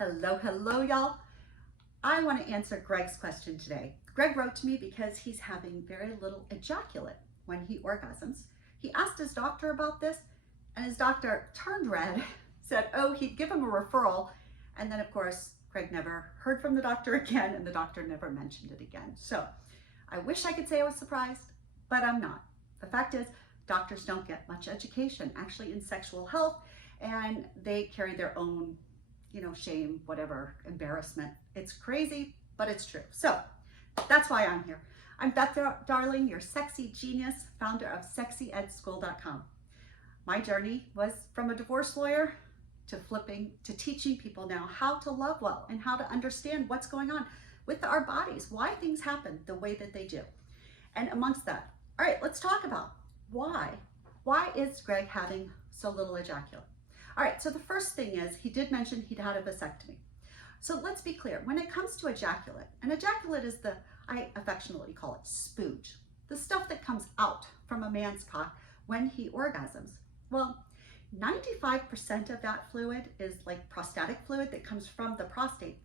Hello, y'all. I want to answer Greg's question today. Greg wrote to me because he's having very little ejaculate when he orgasms. He asked his doctor about this, and his doctor turned red, said, oh, he'd give him a referral. And then, of course, Greg never heard from the doctor again, and the doctor never mentioned it again. So I wish I could say I was surprised, but I'm not. The fact is, doctors don't get much education actually in sexual health, and they carry their own shame, whatever, embarrassment. It's crazy, but it's true. So that's why I'm here. I'm Beth Darling, your sexy genius, founder of sexyedschool.com. My journey was from a divorce lawyer to teaching people now how to love well and how to understand what's going on with our bodies, why things happen the way that they do. And amongst that, all right, let's talk about why. Why is Greg having so little ejaculate? All right, so the first thing is he did mention he'd had a vasectomy. So let's be clear, when it comes to ejaculate, and ejaculate is I affectionately call it spooge, the stuff that comes out from a man's cock when he orgasms. Well, 95% of that fluid is like prostatic fluid that comes from the prostate.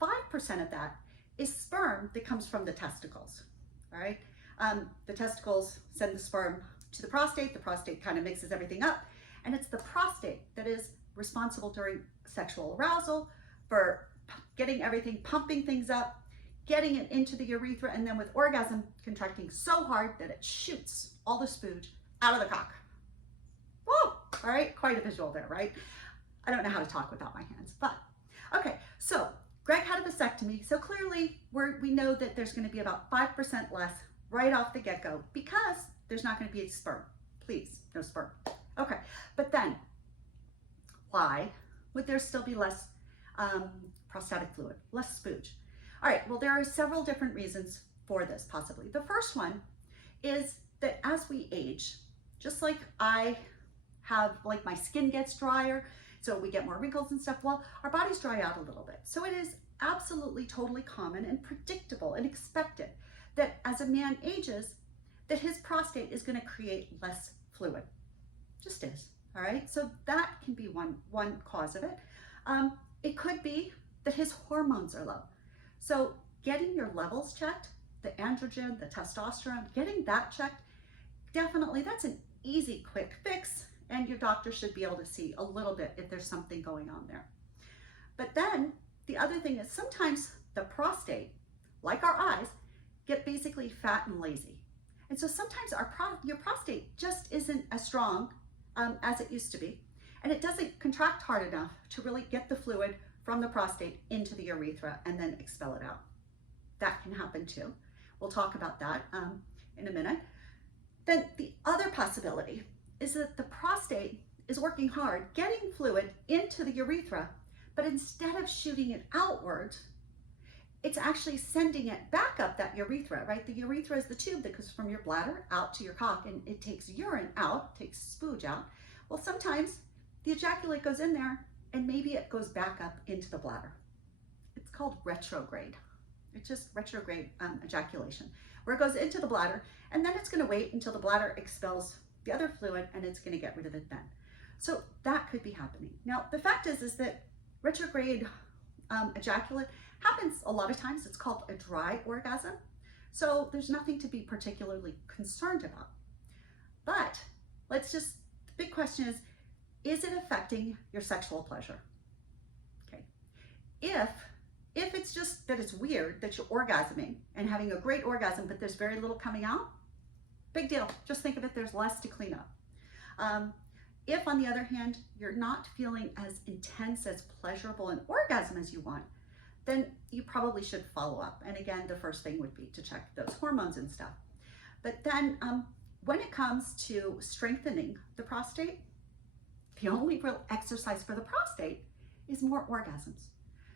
5% of that is sperm that comes from the testicles, all right? The testicles send the sperm to the prostate kind of mixes everything up, and it's the prostate that is responsible during sexual arousal for getting everything, pumping things up, getting it into the urethra, and then with orgasm, contracting so hard that it shoots all the spooge out of the cock. Whoa, all right, quite a visual there, right? I don't know how to talk without my hands, but okay, so Greg had a vasectomy, so clearly we know that there's gonna be about 5% less right off the get-go because there's not gonna be sperm. Please, no sperm. Okay, but then why would there still be less prostatic fluid, less spooge? All right, well, there are several different reasons for this possibly. The first one is that as we age, just like my skin gets drier, so we get more wrinkles and stuff, well, our bodies dry out a little bit. So it is absolutely totally common and predictable and expected that as a man ages, that his prostate is gonna create less fluid. Just is, all right? So that can be one cause of it. It could be that his hormones are low. So getting your levels checked, the androgen, the testosterone, getting that checked, definitely that's an easy, quick fix, and your doctor should be able to see a little bit if there's something going on there. But then the other thing is sometimes the prostate, like our eyes, get basically fat and lazy. And so sometimes your prostate just isn't as strong as it used to be, and it doesn't contract hard enough to really get the fluid from the prostate into the urethra and then expel it out. That can happen too. We'll talk about that in a minute. Then the other possibility is that the prostate is working hard, getting fluid into the urethra, but instead of shooting it outwards, it's actually sending it back up that urethra, right? The urethra is the tube that goes from your bladder out to your cock, and it takes urine out, takes spooge out. Well, sometimes the ejaculate goes in there and maybe it goes back up into the bladder. It's called retrograde. It's just retrograde ejaculation, where it goes into the bladder and then it's gonna wait until the bladder expels the other fluid and it's gonna get rid of it then. So that could be happening. Now, the fact is that retrograde ejaculate happens a lot of times. It's called a dry orgasm. So there's nothing to be particularly concerned about. But the big question is it affecting your sexual pleasure? Okay. If it's just that it's weird that you're orgasming and having a great orgasm, but there's very little coming out, big deal. Just think of it, there's less to clean up. If on the other hand, you're not feeling as intense, as pleasurable an orgasm as you want, then you probably should follow up. And again, the first thing would be to check those hormones and stuff. But then when it comes to strengthening the prostate, the only real exercise for the prostate is more orgasms.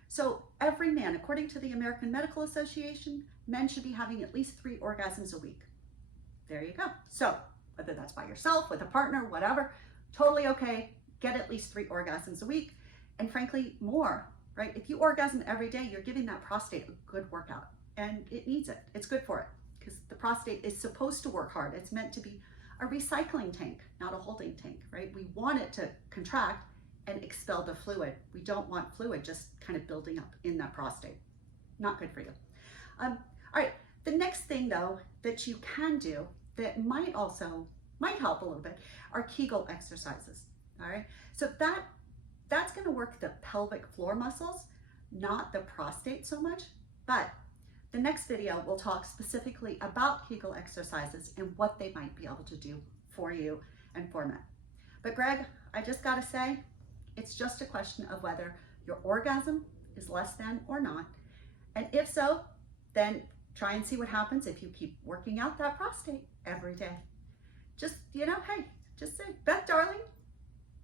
So every man, according to the American Medical Association, men should be having at least 3 orgasms a week. There you go. So whether that's by yourself, with a partner, whatever, totally okay. Get at least 3 orgasms a week. And frankly, more. Right? If you orgasm every day, you're giving that prostate a good workout, and it needs it. It's good for it because the prostate is supposed to work hard. It's meant to be a recycling tank, not a holding tank, right? We want it to contract and expel the fluid. We don't want fluid just kind of building up in that prostate. Not good for you. All right, the next thing though that you can do that might help a little bit are Kegel exercises. All right, so that's going to work the pelvic floor muscles, not the prostate so much. But the next video will talk specifically about Kegel exercises and what they might be able to do for you and for men. But Greg, I just got to say, it's just a question of whether your orgasm is less than or not. And if so, then try and see what happens if you keep working out that prostate every day. Just, hey, just say, Beth, darling,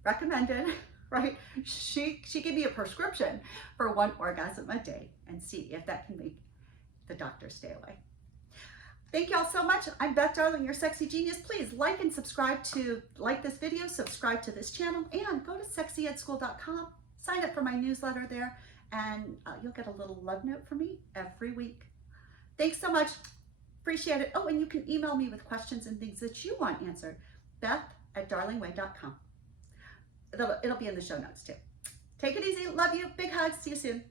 recommended, right? She gave me a prescription for 1 orgasm a day, and see if that can make the doctor stay away. Thank you all so much. I'm Beth Darling, your sexy genius. Please like and subscribe this video, subscribe to this channel, and go to sexyedschool.com. Sign up for my newsletter there, and you'll get a little love note from me every week. Thanks so much. Appreciate it. Oh, and you can email me with questions and things that you want answered. Beth@darlingway.com. It'll be in the show notes too. Take it easy. Love you. Big hugs. See you soon.